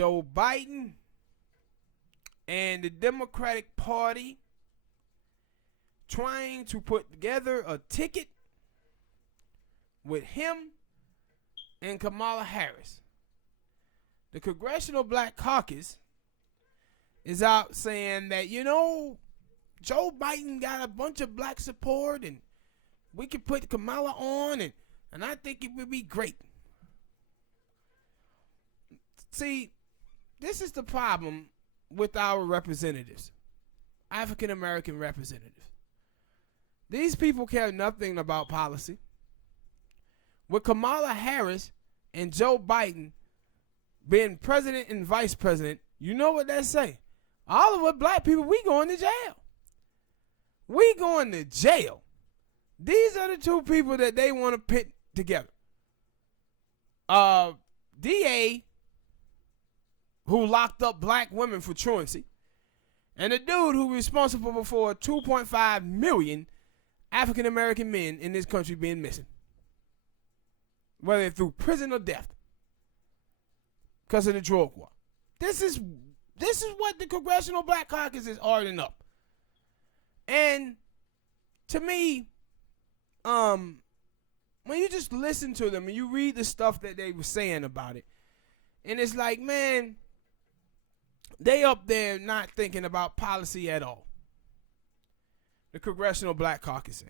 Joe Biden and the Democratic Party trying to put together a ticket with him and Kamala Harris. The Congressional Black Caucus is out saying that, Joe Biden got a bunch of black support and we could put Kamala on and I think it would be great. See, this is the problem with our representatives, African American representatives. These people care nothing about policy. With Kamala Harris and Joe Biden being president and vice president, you know what they say? All of us black people, we going to jail. We going to jail. These are the two people that they want to pit together. DA, who locked up black women for truancy, and a dude who responsible for 2.5 million African American men in this country being missing, whether through prison or death, because of the drug war. This is what the Congressional Black Caucus is ordering up. And to me, when you just listen to them and you read the stuff that they were saying about it, and it's like, man, they up there not thinking about policy at all. The Congressional Black Caucus.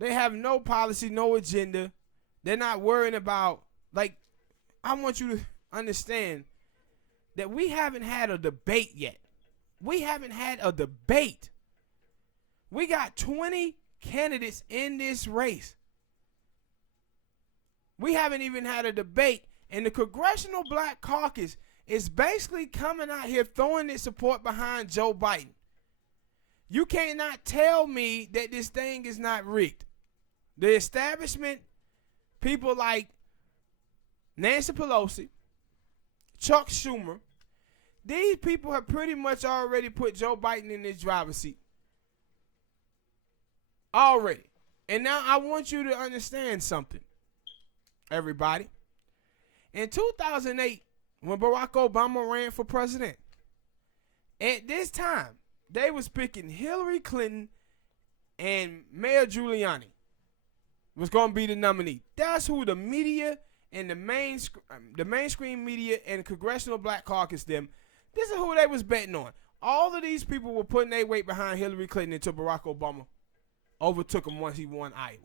They have no policy, no agenda. They're not worrying about, I want you to understand that we haven't had a debate yet. We haven't had a debate. We got 20 candidates in this race. We haven't even had a debate, and the Congressional Black Caucus is basically coming out here throwing its support behind Joe Biden. You cannot tell me that this thing is not rigged. The establishment, people like Nancy Pelosi, Chuck Schumer, these people have pretty much already put Joe Biden in his driver's seat. Already. And now I want you to understand something, everybody. In 2008, when Barack Obama ran for president, at this time, they was picking Hillary Clinton and Mayor Giuliani was going to be the nominee. That's who the media and the mainstream media and the Congressional Black Caucus, this is who they was betting on. All of these people were putting their weight behind Hillary Clinton until Barack Obama overtook him once he won Iowa.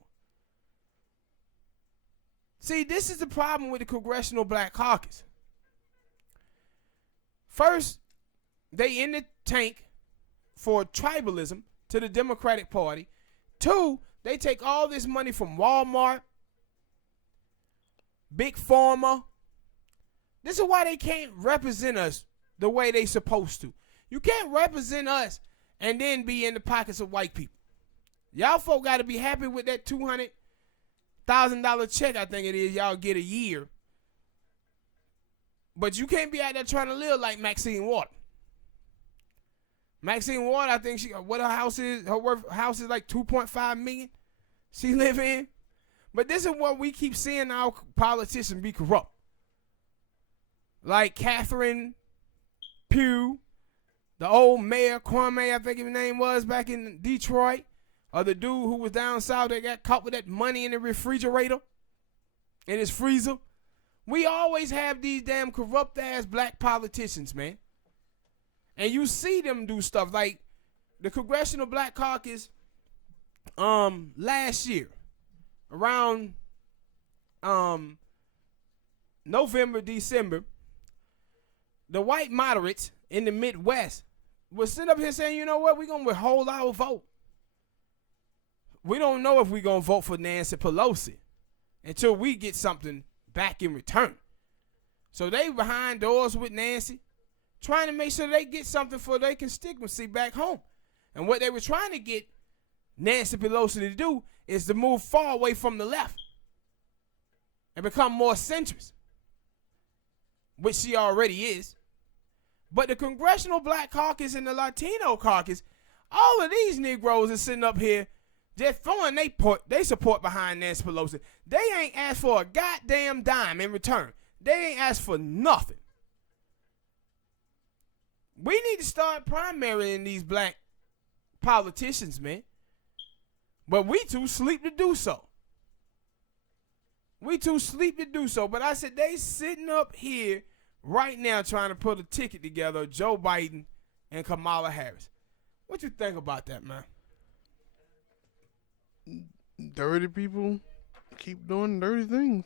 See, this is the problem with the Congressional Black Caucus. First, they in the tank for tribalism to the Democratic Party. Two, they take all this money from Walmart, Big Pharma. This is why they can't represent us the way they supposed to. You can't represent us and then be in the pockets of white people. Y'all folk got to be happy with that $200,000 check, I think it is, y'all get a year. But you can't be out there trying to live like Maxine Waters. Maxine Waters, I think her house is like $2.5 million she live in. But this is what we keep seeing our politicians be corrupt. Like Catherine Pugh, the old mayor, Kwame, I think his name was, back in Detroit. Or the dude who was down south that got caught with that money in the refrigerator, in his freezer. We always have these damn corrupt ass black politicians, man. And you see them do stuff like the Congressional Black Caucus last year, around November, December, the white moderates in the Midwest will sit up here saying, you know what, we're going to withhold our vote. We don't know if we're going to vote for Nancy Pelosi until we get something back in return. So they behind doors with Nancy, trying to make sure they get something for their constituency back home. And what they were trying to get Nancy Pelosi to do is to move far away from the left and become more centrist, which she already is. But the Congressional Black Caucus and the Latino Caucus, all of these Negroes are sitting up here just throwing they support behind Nancy Pelosi. They ain't asked for a goddamn dime in return. They ain't asked for nothing. We need to start primarying these black politicians, man. But we too sleep to do so. We too sleep to do so. But I said they sitting up here right now trying to put a ticket together, Joe Biden and Kamala Harris. What you think about that, man? Dirty people keep doing dirty things.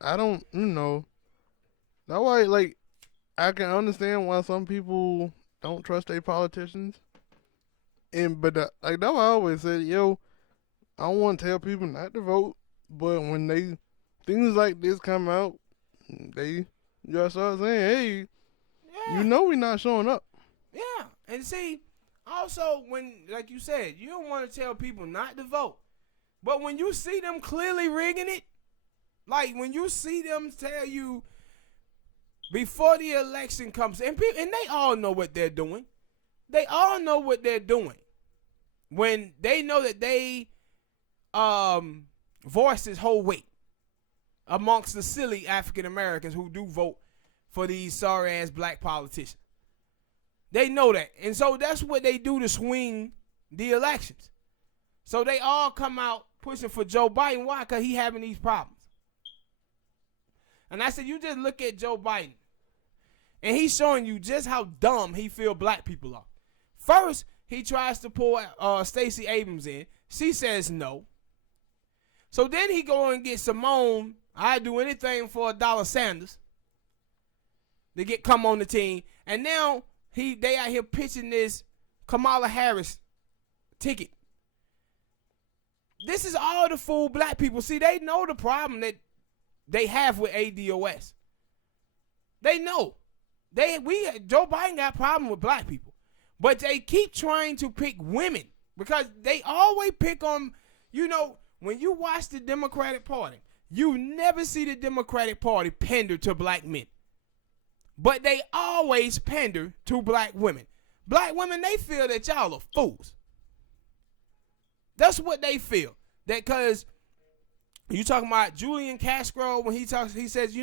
I don't, that's why, like, I can understand why some people don't trust their politicians. But that's why I always said, I don't want to tell people not to vote, but when things like this come out, they just start saying, hey, we're not showing up. Yeah, and see, also when, like you said, you don't want to tell people not to vote, but when you see them clearly rigging it, like when you see them tell you before the election comes, and they all know what they're doing. They all know what they're doing. When they know that they voice this whole weight amongst the silly African Americans who do vote for these sorry ass black politicians. They know that. And so that's what they do to swing the elections. So they all come out pushing for Joe Biden. Why? Because he having these problems. And I said, you just look at Joe Biden. And he's showing you just how dumb he feel black people are. First, he tries to pull Stacey Abrams in. She says no. So then he go and get Simone. I'd do anything for $1 Sanders to come on the team. And now they out here pitching this Kamala Harris ticket. This is all to fool black people. See, they know the problem that they have with ADOS. They know. Joe Biden got a problem with black people. But they keep trying to pick women because they always pick on, when you watch the Democratic Party, you never see the Democratic Party pander to black men. But they always pander to black women. Black women, they feel that y'all are fools. That's what they feel. That because you talking about Julian Castro when he says,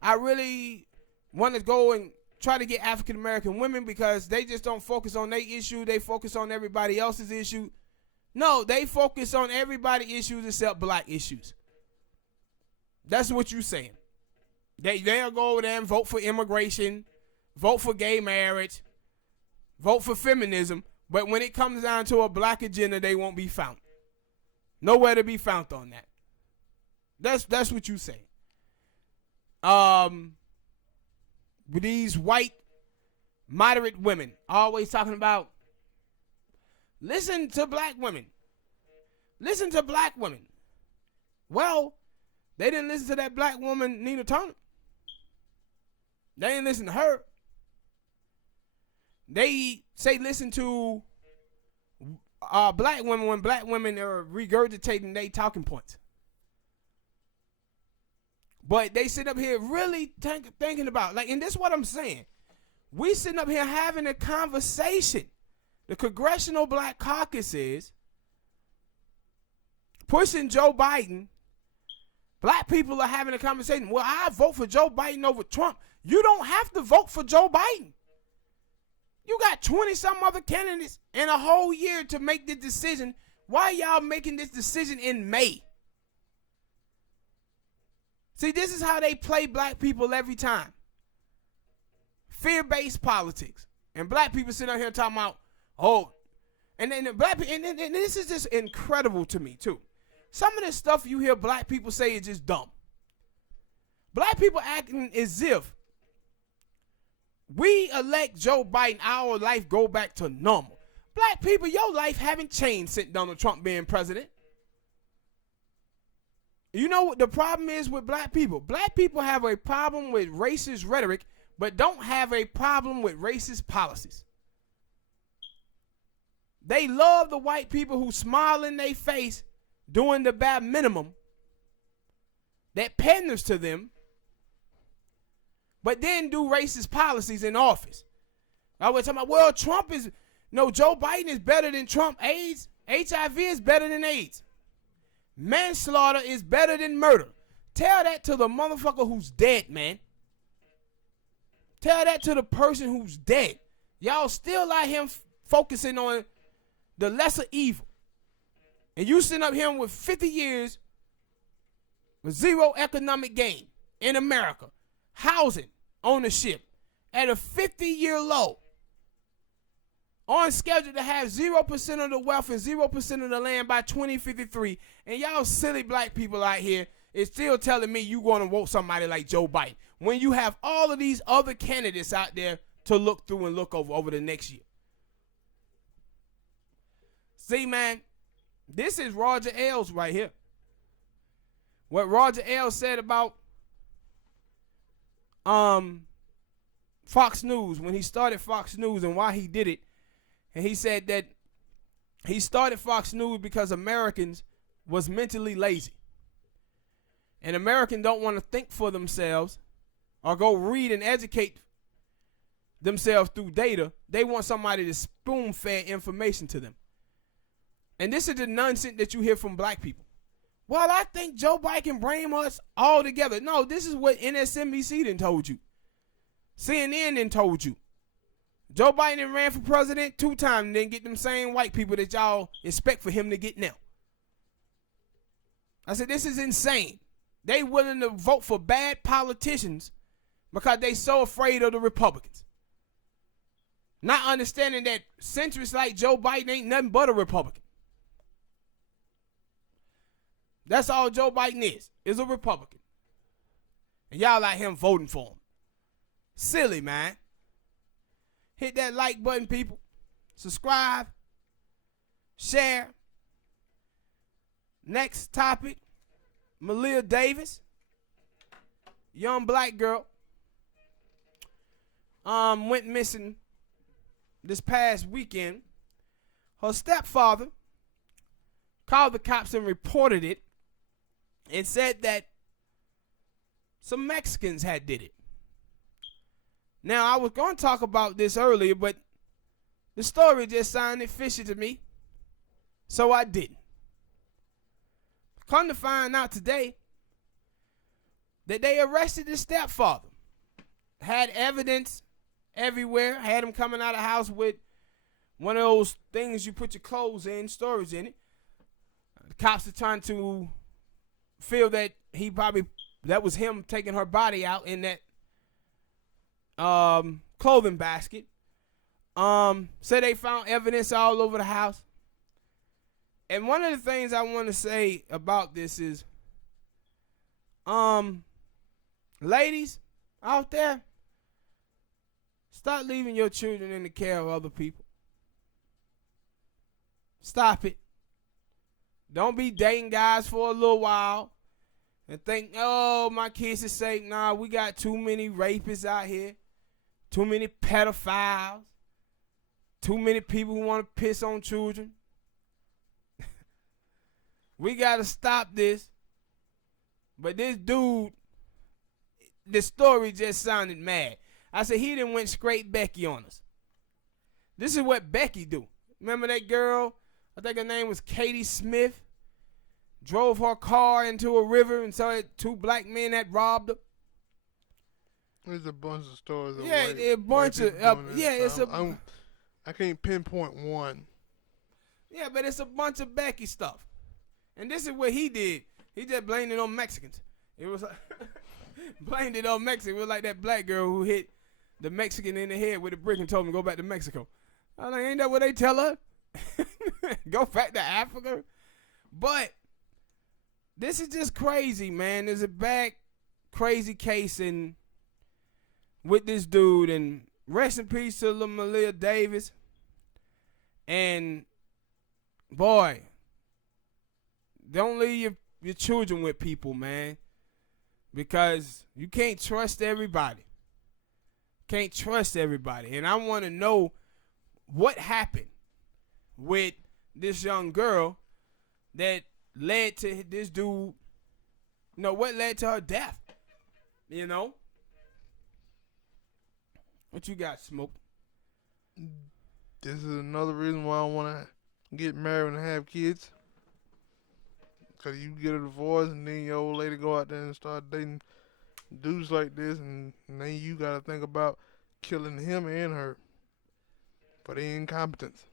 I really want to go and try to get African American women because they just don't focus on their issue. They focus on everybody else's issue. No, they focus on everybody's issues except black issues. That's what you're saying. They'll go over there and vote for immigration, vote for gay marriage, vote for feminism, but when it comes down to a black agenda, they won't be found. Nowhere to be found on that. That's what you say. With these white moderate women always talking about listen to black women. Listen to black women. Well, they didn't listen to that black woman, Nina Turner. They didn't listen to her. They say listen to black women when black women are regurgitating their talking points. But they sit up here really thinking about, and this is what I'm saying. We sitting up here having a conversation. The Congressional Black Caucus is pushing Joe Biden. Black people are having a conversation. Well, I vote for Joe Biden over Trump. You don't have to vote for Joe Biden. You got 20-some other candidates and a whole year to make this decision. Why y'all making this decision in May? See, this is how they play black people every time. Fear-based politics. And black people sit out here talking about, and then the black people, and this is just incredible to me, too. Some of the stuff you hear black people say is just dumb. Black people acting as if we elect Joe Biden, our life go back to normal. Black people, your life haven't changed since Donald Trump being president. You know what the problem is with black people? Black people have a problem with racist rhetoric, but don't have a problem with racist policies. They love the white people who smile in their face doing the bare minimum that panders to them, but then do racist policies in office. I was talking about, Joe Biden is better than Trump. HIV is better than AIDS. Manslaughter is better than murder. Tell that to the motherfucker who's dead, man. Tell that to the person who's dead. Y'all still out here focusing on the lesser evil. And you sitting up here with 50 years with zero economic gain in America. Housing ownership at a 50-year low. On schedule to have 0% of the wealth and 0% of the land by 2053. And y'all silly black people out here is still telling me you going to vote somebody like Joe Biden when you have all of these other candidates out there to look through and look over the next year. See, man, this is Roger Ailes right here. What Roger Ailes said about Fox News when he started Fox News and why he did it. And he said that he started Fox News because Americans was mentally lazy. And Americans don't want to think for themselves or go read and educate themselves through data. They want somebody to spoon-fed information to them. And this is the nonsense that you hear from black people. Well, I think Joe Biden can bring us all together. No, this is what MSNBC done told you. CNN done told you. Joe Biden ran for president 2 times and didn't get them same white people that y'all expect for him to get now. I said, this is insane. They willing to vote for bad politicians because they so afraid of the Republicans. Not understanding that centrists like Joe Biden ain't nothing but a Republican. That's all Joe Biden is a Republican. And y'all like him voting for him. Silly, man. Hit that like button, people. Subscribe. Share. Next topic. Malia Davis. Young black girl. Went missing this past weekend. Her stepfather called the cops and reported it and said that some Mexicans had did it. Now, I was going to talk about this earlier, but the story just sounded fishy to me, so I didn't. Come to find out today that they arrested the stepfather. Had evidence everywhere, had him coming out of the house with one of those things you put your clothes in, storage in it. The cops are trying to feel that that was him taking her body out in that clothing basket. Said they found evidence all over the house. And one of the things I want to say about this is, ladies out there, stop leaving your children in the care of other people. Stop it. Don't be dating guys for a little while and think, oh, my kids are safe. Nah, we got too many rapists out here. Too many pedophiles. Too many people who want to piss on children. We got to stop this. But this dude, the story just sounded mad. I said, he done went straight Becky on us. This is what Becky do. Remember that girl? I think her name was Katie Smith. Drove her car into a river and saw 2 black men that robbed her. There's a bunch of stories. Yeah, a bunch of I can't pinpoint one. Yeah, but it's a bunch of Becky stuff. And this is what he did. He just blamed it on Mexicans. It was like blamed it on Mexicans. It was like that black girl who hit the Mexican in the head with a brick and told him to go back to Mexico. I was like, ain't that what they tell her? Go back to Africa? But this is just crazy, man. There's a bad, crazy case with this dude. And rest in peace to Malia Davis. And, boy, don't leave your children with people, man. Because you can't trust everybody. Can't trust everybody. And I want to know what happened with this young girl that led to this dude, what led to her death, What you got, Smoke? This is another reason why I want to get married and have kids. Because you get a divorce and then your old lady go out there and start dating dudes like this, and then you gotta think about killing him and her for their incompetence.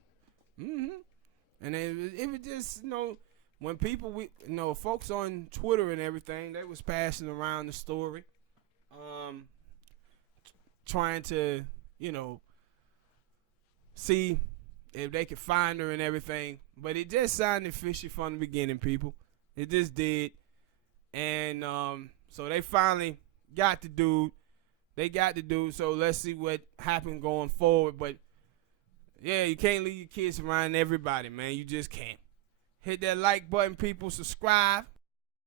And it was just, when people, folks on Twitter and everything, they was passing around the story, trying to, see if they could find her and everything. But it just sounded fishy from the beginning, people. It just did. And so they finally got the dude. So let's see what happened going forward. But yeah, you can't leave your kids around everybody, man. You just can't. Hit that like button, people. Subscribe.